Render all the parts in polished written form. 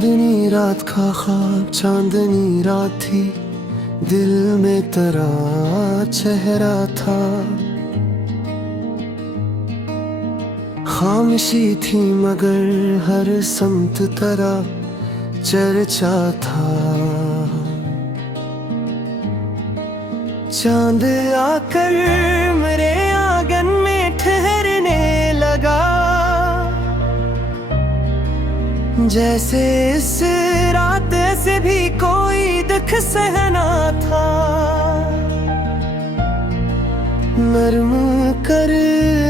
चांदनी रात का ख्वाब चांदनी रात थी, दिल में तेरा चेहरा था। खामोशी थी मगर हर समत तेरा चर्चा था। चांद आकर मेरे आंगन में ठहरने लगा, जैसे इस रात से भी कोई दुख सहना था। नर्म कर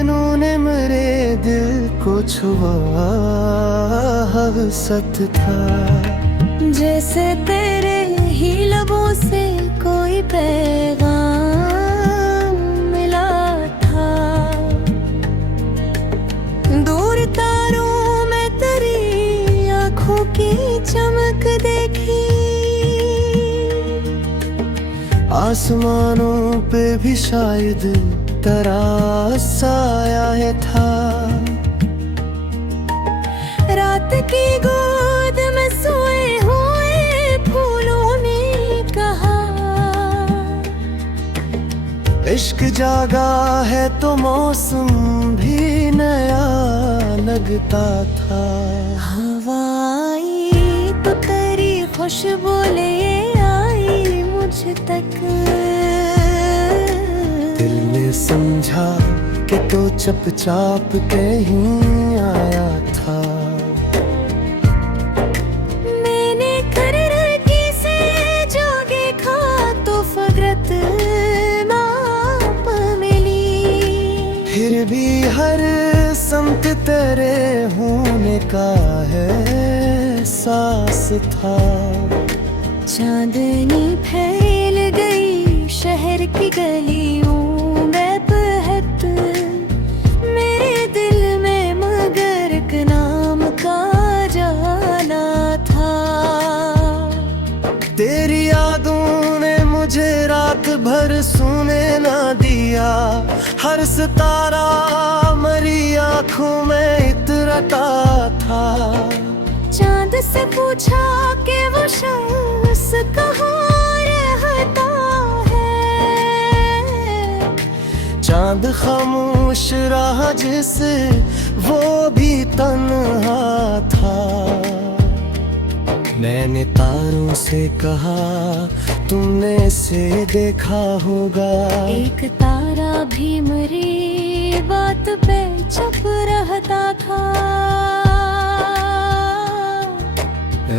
उन्होंने मेरे दिल को छुआ, हवसत था। जैसे तेरे ही लबों से कोई पैगाम मिला था। दूर तारों में तेरी आँखों की चमक देखी, आसमानों पे भी शायद तेरा साया है था। रात की गोद में सोए हुए फूलों ने कहा, इश्क जागा है तो मौसम भी नया लगता था। हवा आई तो तेरी खुशबू ले आई मुझ तक। दिल ने समझा कि तो चुपचाप कहीं आया था। मैंने खरकी से जो देखा तो फकरत माप मिली। फिर भी हर समत तेरे होने का है सांस था। चांदनी फैल गई शहर की गलियों में बहत, मेरे दिल में मगर एक नाम का जाना था। तेरी यादों ने मुझे रात भर सोने ना दिया, हर सितारा मरी आँखों में इतरता था। चांद से पूछा कि वो शख्स कहाँ रहता है। चांद खामोश रहा जिसे वो भी तन्हा था। मैंने तारों से कहा तुमने से देखा होगा, एक तारा भी मेरी बात पे चुप रहता था।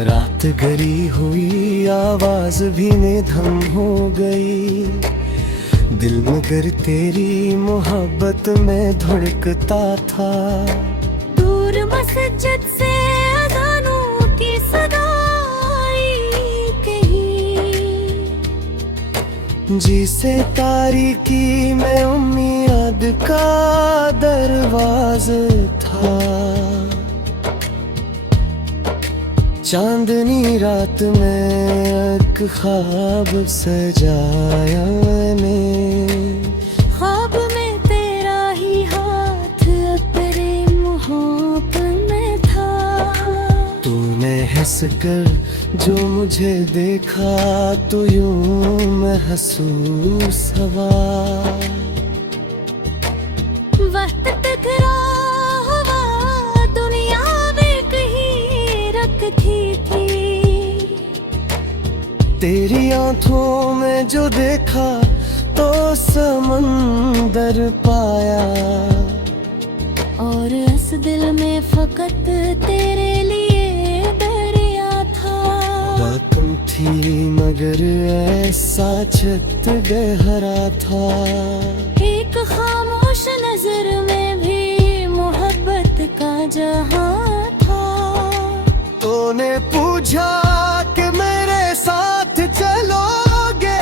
रात गरी हुई आवाज भी निधन हो गई, दिल मगर तेरी मोहब्बत में धड़कता था। दूर मस्जिद से अज़ानों की सदाई कहीं, जिसे तारीकी में उम्मीद का दरवाज़ा था। चांदनी रात में एक ख्वाब सजाया ने, ख्वाब में तेरा ही हाथ अपने मुँह में था। तूने हंस कर जो मुझे देखा तो यूं महसूस हुआ। वक्त टकरा हुआ दुनिया में कहीं रखती थी, तेरी आँखों में जो देखा तो समंदर पाया। और इस दिल में फकत तेरे लिए दरिया था। रकम थी मगर ऐसा छत गहरा था। एक खामोश नजर में भी मोहब्बत का जहां था। तूने पूछा कि मेरे साथ चलोगे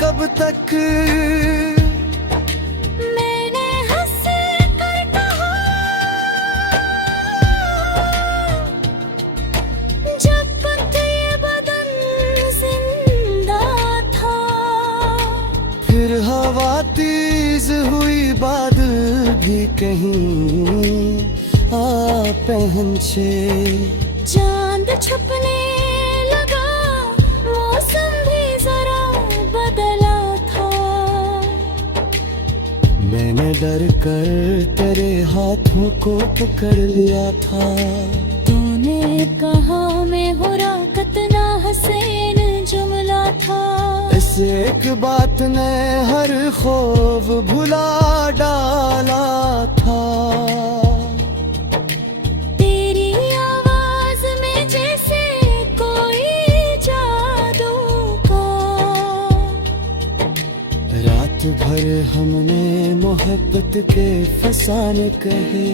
कब तक, मैंने हंस कर कहा, जब तक ये बदन जिंदा था। फिर हवा तेज हुई बादल भी कहीं आ पहुंचे। चांद छुपने लगा, मौसम भी जरा बदला था। मैंने डर कर तेरे हाथों को पकड़ लिया था। तूने कहा मैं हो राकत ना हसैन जुमला था। इस एक बात ने हर खौफ भुला डाला था। तेरी आवाज में जैसे कोई जादू का। रात भर हमने मोहब्बत के फसाने कहे।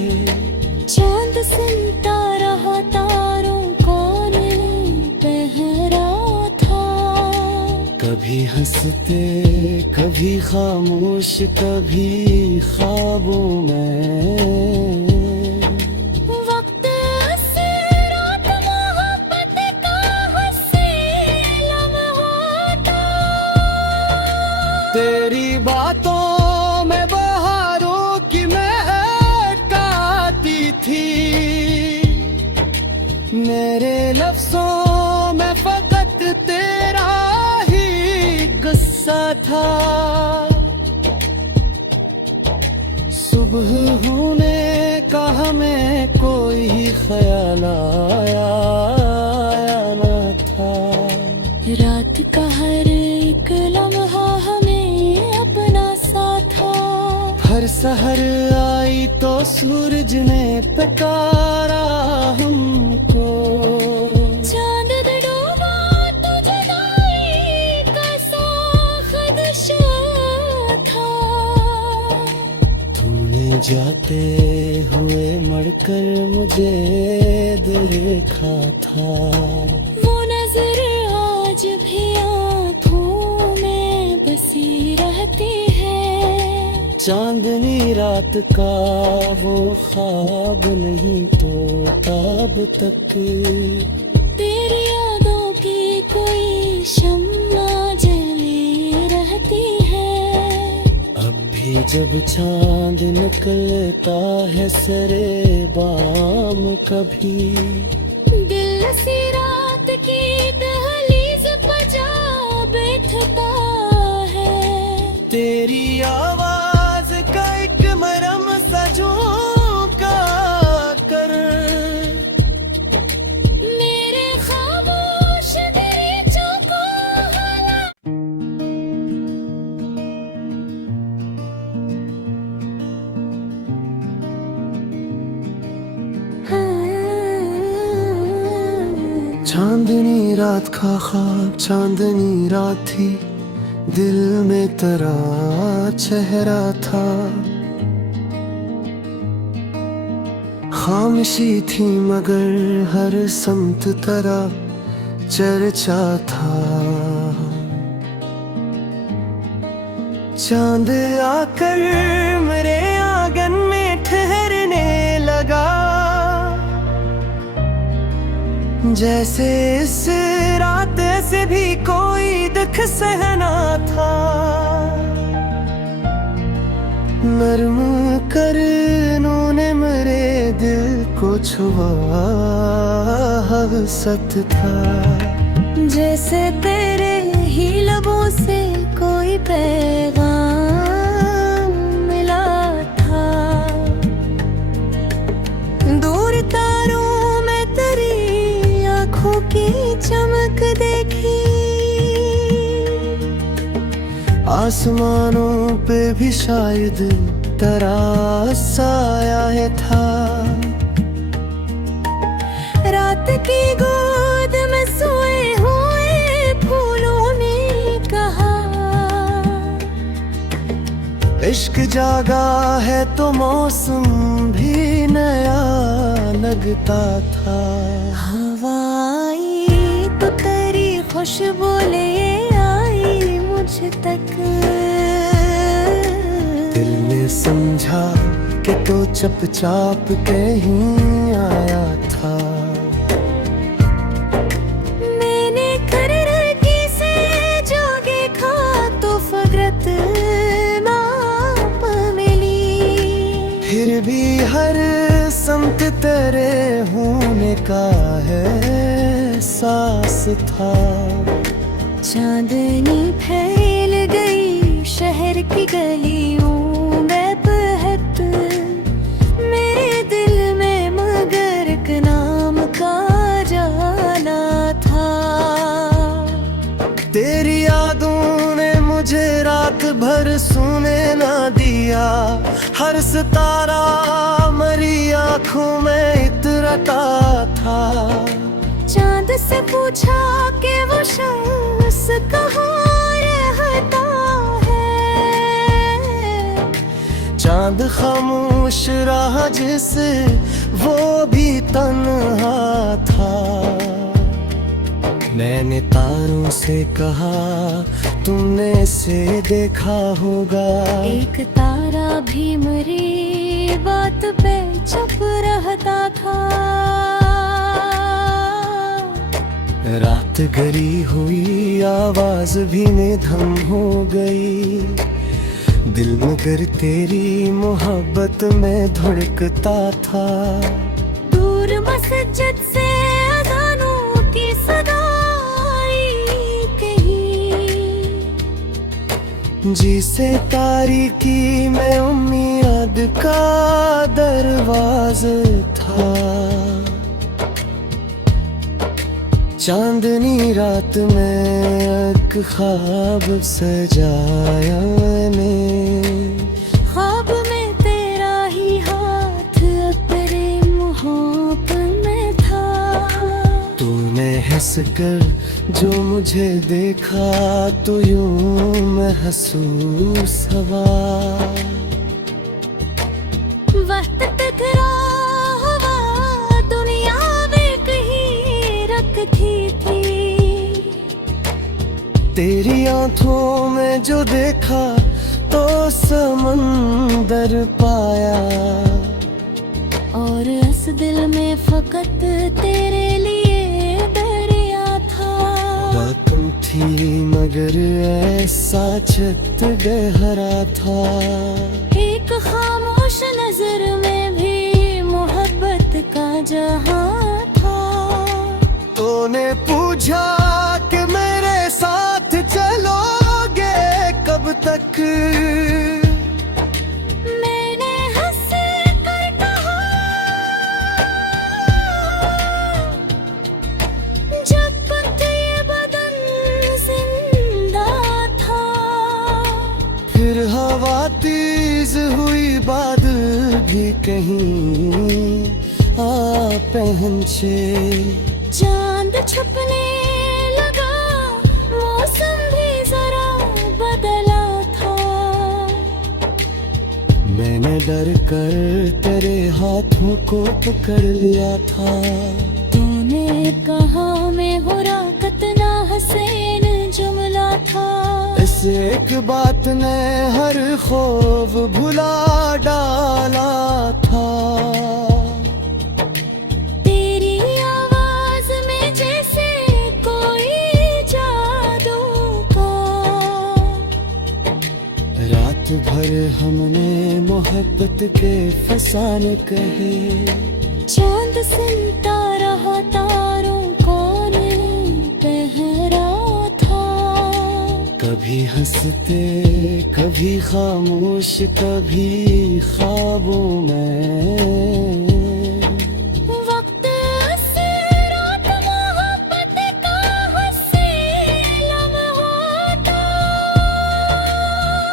चांद सुनता रहा तारों को पहरा था। कभी हंसते कभी खामोश कभी ख्वाबों में। वक्त से रात मोहब्बत का हसीन लम्हा था। तेरी बातों में बहारों की महक आती थी। मेरे लफ्जों में फकत तेरा ही गुस्सा था। सुबह होने का हमें कोई ख्याल आया न था। रात का हर एक लम्हा हमें अपना सा था। हर सहर आई तो सूरज ने पुकारा हमको। चांद डूबा तो जुदाई का सा खदशा था। तूने जाते हुए मड़कर मुझे देखा था। वो नजर आज भी आँखों में बसी रहती है। चांदनी रात का वो ख्वाब नहीं तो अब तक। तेरी यादों की कोई शम्मा जली रहती है। अब भी जब चांद निकलता है सरे बाम कभी। दिल सी रात की दहलीज पर जा बैठता है। तेरी आवाज का एक मरम सजों का कर। मेरे खामोश दरीचों को हला। चांदनी रात का ख्वाब चांदनी रात थी। दिल में तेरा चेहरा था। खामोशी थी मगर हर समत तेरा चर्चा था। चांद आकर मेरे आंगन में ठहरने लगा। जैसे इस रात से भी कोई दुख सहना था। नर्म कर उन्होंने मेरे दिल को छुआ हवसत था। जैसे तेरे ही लबों से कोई पैगाम मिला था। दूर तारों में तेरी आँखों की चमक देखी। आसमानों पे भी शायद तेरा साया है था। रात की गोद में सोए हुए फूलों ने कहा। इश्क जागा है तो मौसम भी नया लगता था। हवाई तो तेरी खुशबू ले आई मुझ तक। दिल ने समझा कि तो चुपचाप कहीं आया था। मैंने खरकी से जो देखा तो फकरत माप मिली। फिर भी हर समत तेरे होने का है एहसास था। चांदनी फैल गई शहर की गलियों में बहक, मेरे दिल में मगर एक नाम का जाना था। तेरी यादों ने मुझे रात भर सोने ना दिया, हर सितारा मरी आंखों में इतरता था। चांद से पूछा कि वो शख्स कहाँ रहता है, चांद खामोश रहा जिसे वो भी तन्हा था। मैंने तारों से कहा तुमने इसे देखा होगा, एक तारा भी मेरी बात पे चुप रहता था। रात गरी हुई आवाज भी निधन हो गई, दिल मगर तेरी मोहब्बत में धड़कता था। दूर मस्जिद से अज़ानों की सदाई कहीं, जी से तारीकी में उम्मीद का दरवाज़ा था। चांदनी रात में एक ख्वाब सजाया ने, ख्वाब में तेरा ही हाथ अपने मुँह में था। तूने हंस कर जो मुझे देखा तो यूं महसूस हुआ। वक्त टकरा हुआ दुनिया में कहीं रखती थी, तेरी आंखों में जो देखा तो समंदर पाया, और इस दिल में फकत तेरे लिए दरिया था। तुम थी मगर ऐसा छत गहरा था। एक खामोश नजर में भी मोहब्बत का जहां था। तूने पूछा कि मेरे साथ चलोगे कब तक, मैंने हंस कर कहा जब तक ये बदन जिंदा था। फिर हवा तेज हुई बादल भी कहीं आ पहुंचे। चांद छुपने लगा मौसम भी जरा बदला था। मैंने डर कर तेरे हाथों को पकड़ लिया था। तूने कहा मैं हो राकत ना हसैन जुमला था। इस एक बात ने हर खौफ भुला डाला था। तेरी आवाज में जैसे कोई जादू का, रात भर हमने मोहब्बत के फसाने कहे। चांद सुनता रहा तारों कौन पहरा था। कभी हंसते कभी खामोश कभी ख्वाबों में। वक्त से रात मोहब्बत का हसीन लम्हा था।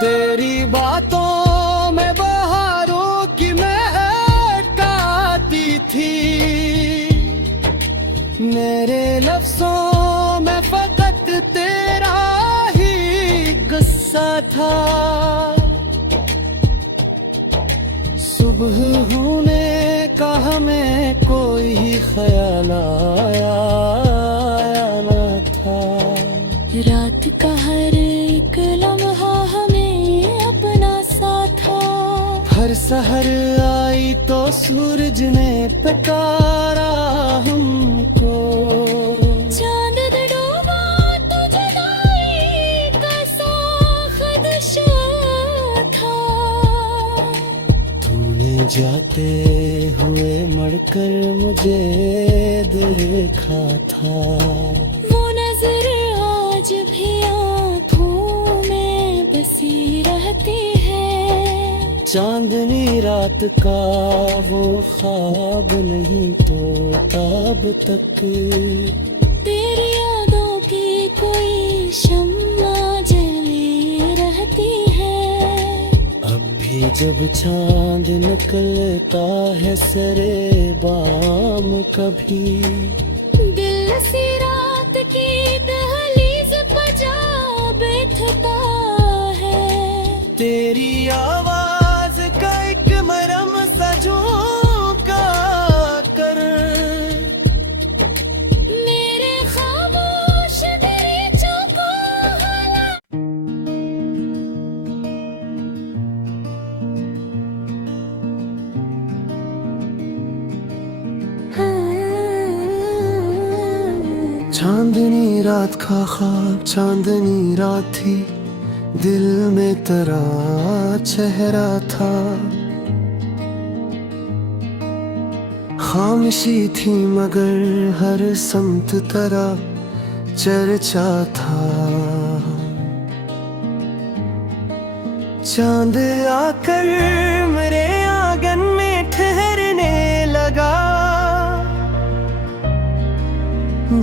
तेरी बातों में बहारों की महक आती थी। मेरे लफ्जों में फकत तेरा ही गुस्सा था। सुबह होने का हमें कोई ख्याल आया न था। रात का हर एक लम्हा हमें अपना सा था। हर सहर आई तो सूरज ने पुकारा हमको। चांद डूबा तो जुदाई का सा खदशा था। तूने जाते हुए मड़कर मुझे देखा था। वो नजर आज भी आँखों में बसी रहती है। चांदनी रात का वो ख्वाब नहीं टूटा अब तक। तेरी यादों की कोई शम्मा जली रहती है। अब भी जब चांद निकलता है सरे बाम कभी, दिल सी रात की दहलीज पर जा बैठता है। तेरी आवाज का एक मरम सा झोंका कर मेरे खामोश दरीचों को चांदनी रात का ख्वाब चांदनी रात थी, दिल में तेरा चेहरा था। खामोशी थी मगर हर समत तेरा चर्चा था। चांद आकर मेरे आंगन में ठहरने लगा,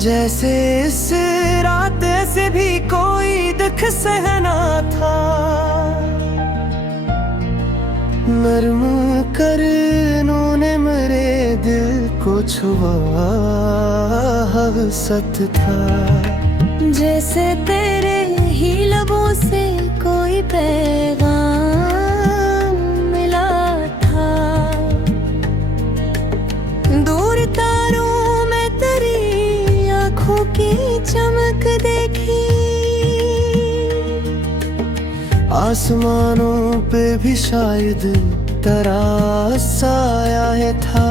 जैसे इस रात से भी कोई दुख सहना था। नरम कर उन्होंने मेरे दिल को छुआ, हवसत था। जैसे तेरे ही लबों से कोई पैगाम मिला था। दूर तारों में तेरी आँखों की चमक देखी, आसमानों पे भी शायद तेरा साया है था।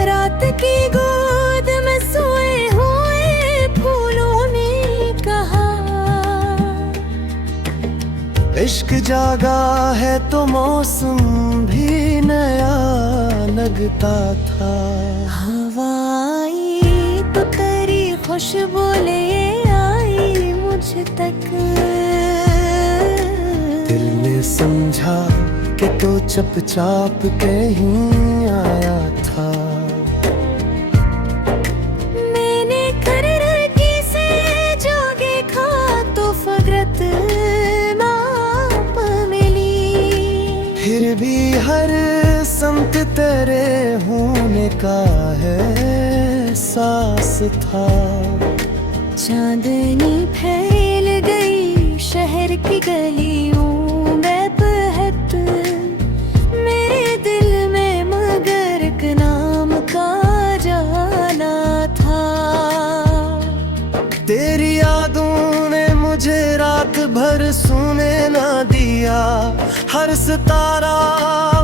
रात की गोद में सोए हुए फूलों ने कहा, इश्क जागा है तो मौसम भी नया लगता था। हवा आई तो तेरी खुशबू ले आई मुझ तक। दिल ने समझा कि तो चुपचाप कहीं आया था। मैंने खरकी से जो देखा तो फकरत माप मिली। फिर भी हर समत तेरे होने का है सांस था। चांदनी फैल गई शहर की गलियों में बहत, मेरे दिल में मगर एक नाम का जाना था। तेरी यादों ने मुझे रात भर सोने ना दिया, हर सितारा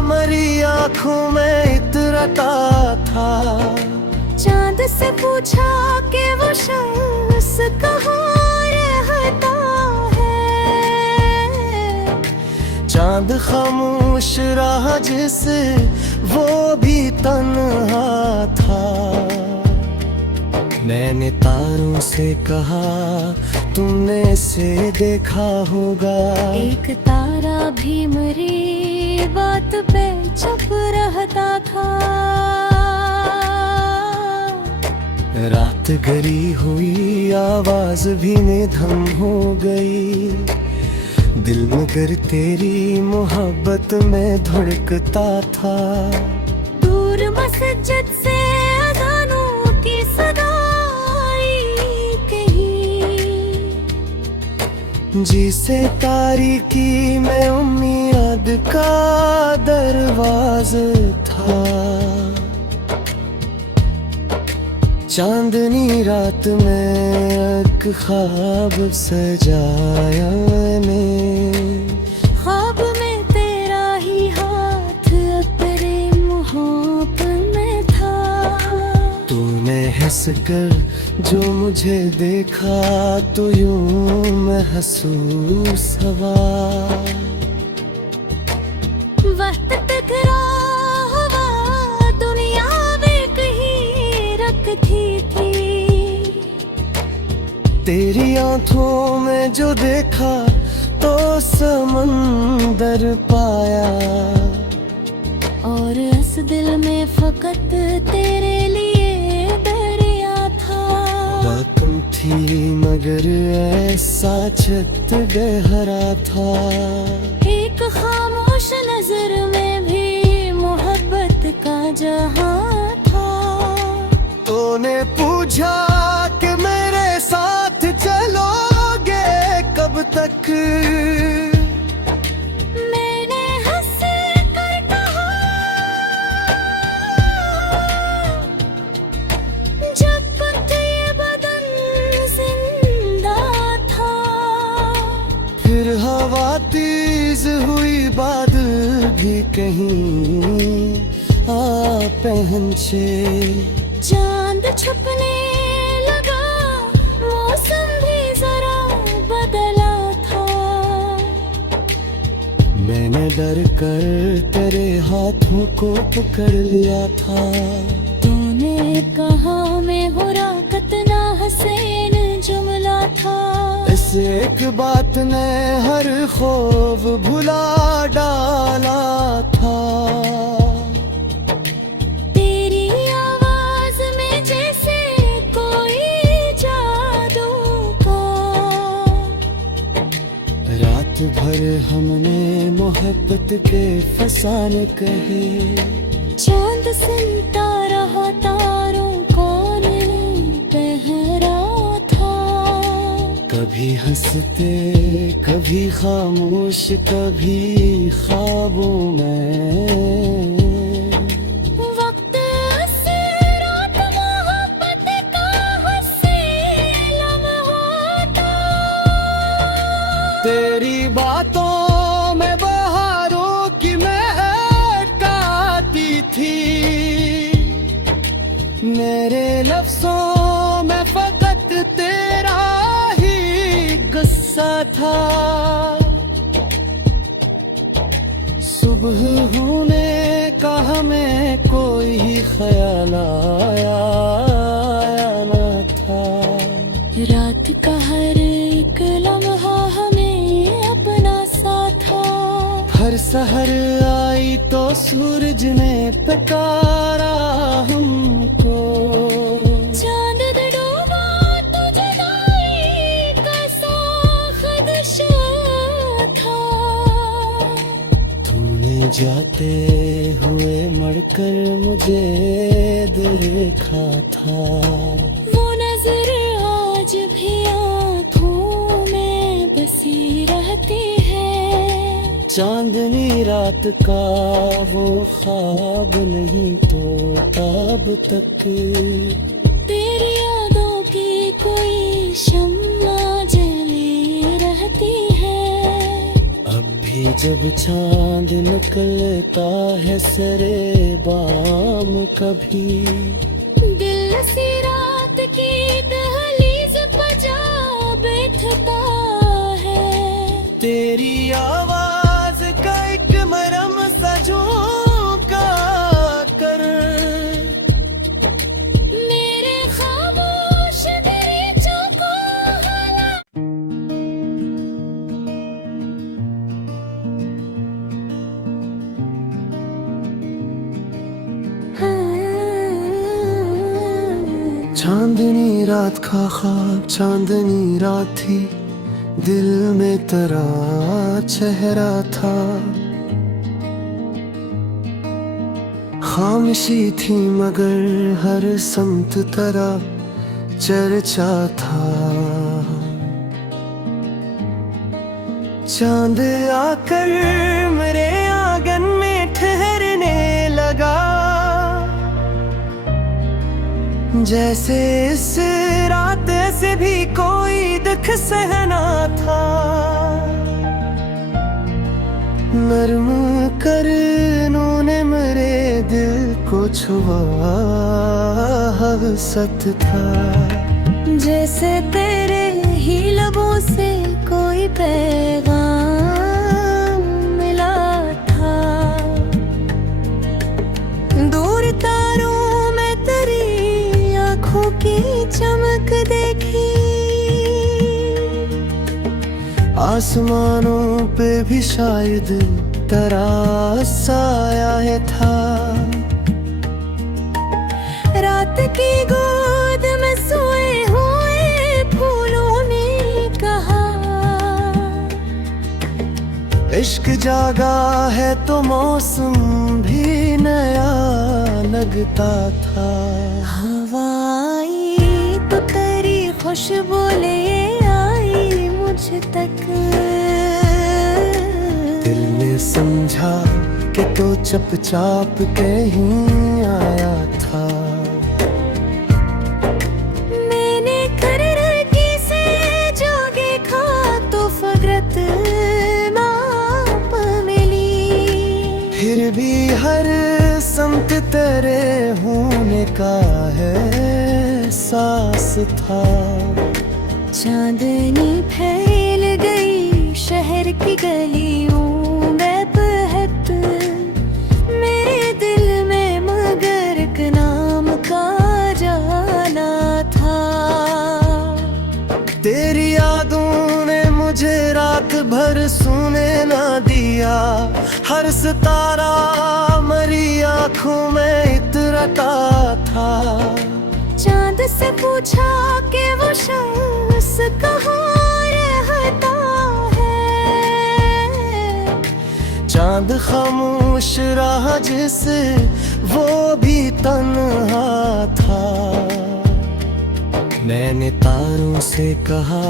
मरी आँखों में इतरता था। चांद से पूछा कि वो शख्स कहाँ रहता है। चांद खामोश रहा जिसे वो भी तन्हा था। मैंने तारों से कहा तुमने से देखा होगा, एक तारा भी मेरी बात पे चुप रहता था। रात गरी हुई आवाज भी निधन हो गई, दिल मगर तेरी मोहब्बत में धड़कता था। दूर मस्जिद से अज़ानों की सदाई कहीं, जिसे तारीकी में उम्मीद का दरवाज़ा था। चांदनी रात में एक ख्वाब सजाया ने, ख्वाब में तेरा ही हाथ अपने मुँह में था। तूने हंस कर जो मुझे देखा तो यूं महसूस हुआ, वक्त टकरा हवा दुनिया में कहीं रखती थी। तेरी आंखों में जो देखा तो समंदर पाया, और इस दिल में फकत तेरे लिए दरिया था। रकम थी मगर ऐसा छत गहरा था। एक खामोश नजर में भी मोहब्बत का जहां था। तूने पूछा कि मेरे साथ चलोगे कब तक, मैंने हंस कर कहा जब तक ये बदन जिंदा था। फिर हवा तेज हुई, बादल भी कहीं आ पहुंचे। चांद छुपने लगा, मौसम भी जरा बदला था। मैंने डर कर तेरे हाथों को पकड़ लिया था। तूने कहा मैं हुराकत ना हसैन जुमला था। इस एक बात ने हर खौफ भुला डाला था। तेरी आवाज में जैसे कोई जादू का। रात भर हमने मोहब्बत के फसाने कहे। चांद सुनता रहा तारों कौन पहरा था। कभी हंसते कभी खामोश, कभी ख्वाबों में। वक्त से रात मोहब्बत का हसीन लम्हा था। तेरी बातों में बहारों की महक आती थी। मेरे लफ्जों में फकत तेरा ही गुस्सा था। सुबह होने का हमें कोई ख्याल आया न था। रात का हर एक लम्हा हमें अपना सा था। हर सहर आई तो सूरज ने पुकारा हमको। चांद डूबा तो जुदाई का सा खदशा था। तूने जाते हुए मड़कर मुझे देखा था। वो नजर आज भी आँखों में बसी रहती है। चांदनी रात का वो ख्वाब नहीं तो अब तक। तेरी यादों की कोई शम्मा जली रहती है। अब भी जब चांद निकलता है सरे बाम कभी। दिल सी रात की दहलीज पर जा बैठता है। तेरी आवाज का एक मरम सा झोंका कर। मेरे खामोश दरीचों को चांदनी रात का ख्वाब चांदनी रात थी, दिल में तेरा चेहरा था। खामोशी थी मगर हर समत तेरा चर्चा था। चांद आकर मेरे आंगन में ठहरने लगा, जैसे इस रात से भी कोई दुख सहना था। नर्म कर उन्होंने मेरे दिल को छुआ, हवसत था। जैसे तेरे ही लबों से कोई पैगाम मिला था। आसमानों पे भी शायद तरास आया है था। रात की गोद में सोए हुए फूलों ने कहा, इश्क जागा है तो मौसम भी नया लगता था। हवा आई तो तेरी खुशबू ले आई मुझ तक। दिल ने समझा कि तो चुपचाप कहीं आया था। मैंने खिड़की से जो देखा तो फकरत माप मिली। फिर भी हर समत तेरे होने का एहसास था। चांदनी फैल गई शहर की गलियों में बहत, मेरे दिल में मगर एक नाम का जाना था। तेरी यादों ने मुझे रात भर सोने ना दिया। हर सितारा मरी आंखों में इतरता था। चांद से पूछा कि वो शख्स कहाँ रहता है। चांद खामोश रहा जिसे वो भी तन्हा था। मैंने तारों से कहा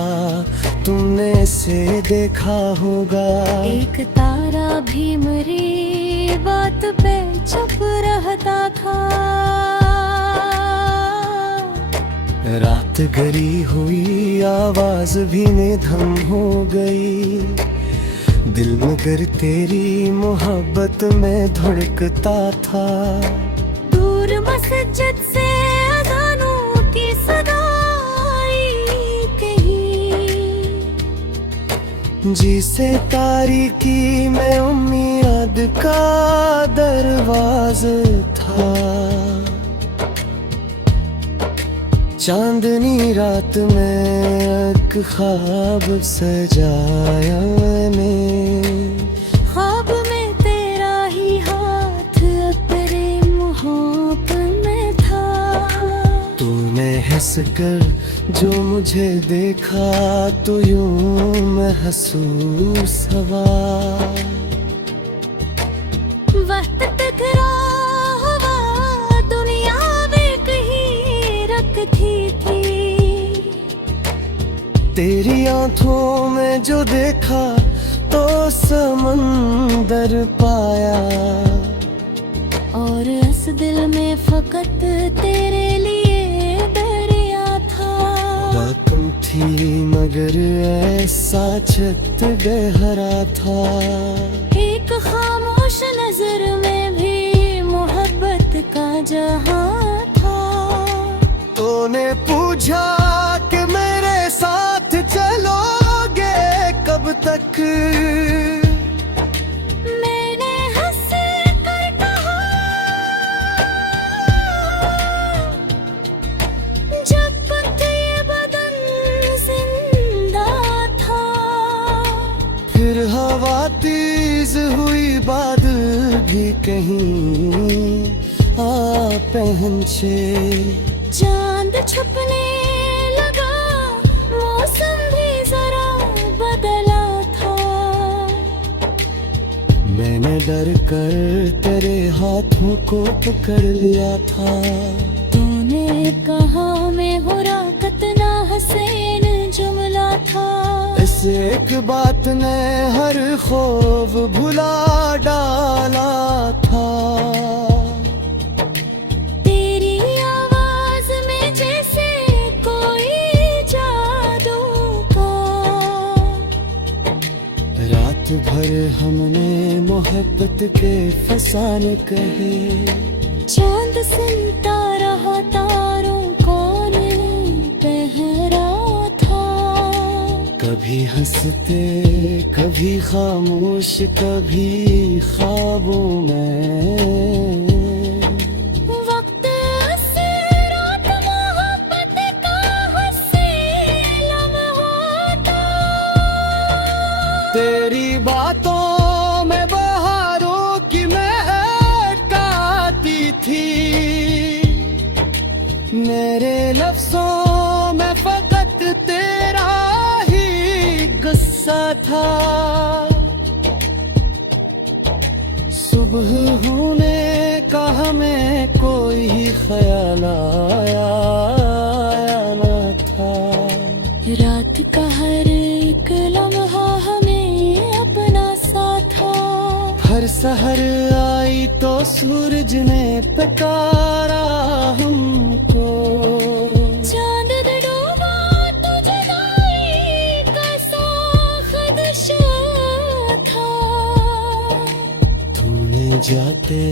तुमने इसे देखा होगा। एक तारा भी मेरी बात पे चुप रहता था। रात गरी हुई आवाज भी निधन हो गई। दिल मगर तेरी मोहब्बत में धड़कता था। दूर मस्जिद से अज़ानों की सदाई कहीं, जिसे तारीकी में उम्मीद का दरवाज़ा था। चांदनी रात में एक ख्वाब सजाया मैंने। ख्वाब में तेरा ही हाथ अपने मुँह में था। तूने हंस कर जो मुझे देखा तो यूं महसूस हुआ। वक्त टकरा हुआ दुनिया में कहीं रखती थी। तेरी आंखों में जो देखा तो समंदर पाया। और इस दिल में फकत तेरे लिए दरिया था। रकम थी मगर ऐसा छत गहरा था। एक खामोश नजर में भी मोहब्बत का जहां था। तूने पूछा कि मेरे साथ चलोगे कब तक। मैंने हंस कर कहा, जब तक ये बदन जिंदा था। फिर हवा तेज हुई बादल भी कहीं आ पहुंचे। चांद छुपने लगा मौसम भी जरा बदला था। मैंने डर कर तेरे हाथों को पकड़ लिया था। तूने कहा मैं हो राकत ना हसीन जुमला था। इस एक बात ने हर खौफ भुला डाला था। तेरी आवाज में जैसे कोई जादू का। रात भर हमने मोहब्बत के फसाने कहे। चांद सुनता रहा तारों कौन पहरा था। कभी हंसते कभी खामोश कभी ख्वाबों में। वक्त से रात मोहब्बत का हंसी लम्हा था। तेरी बातों में बहारों की महक आती थी, मेरे लफ्जों में फकत तेरा ही गुस्सा था। सुबह होने का हमें कोई ख्याल आया न था। रात का हर एक लम्हा हमें अपना सा था। हर सहर आई तो सूरज ने पुकारा हमको, चांद डूबा तो जुदाई का सा खदशा था। तूने जाते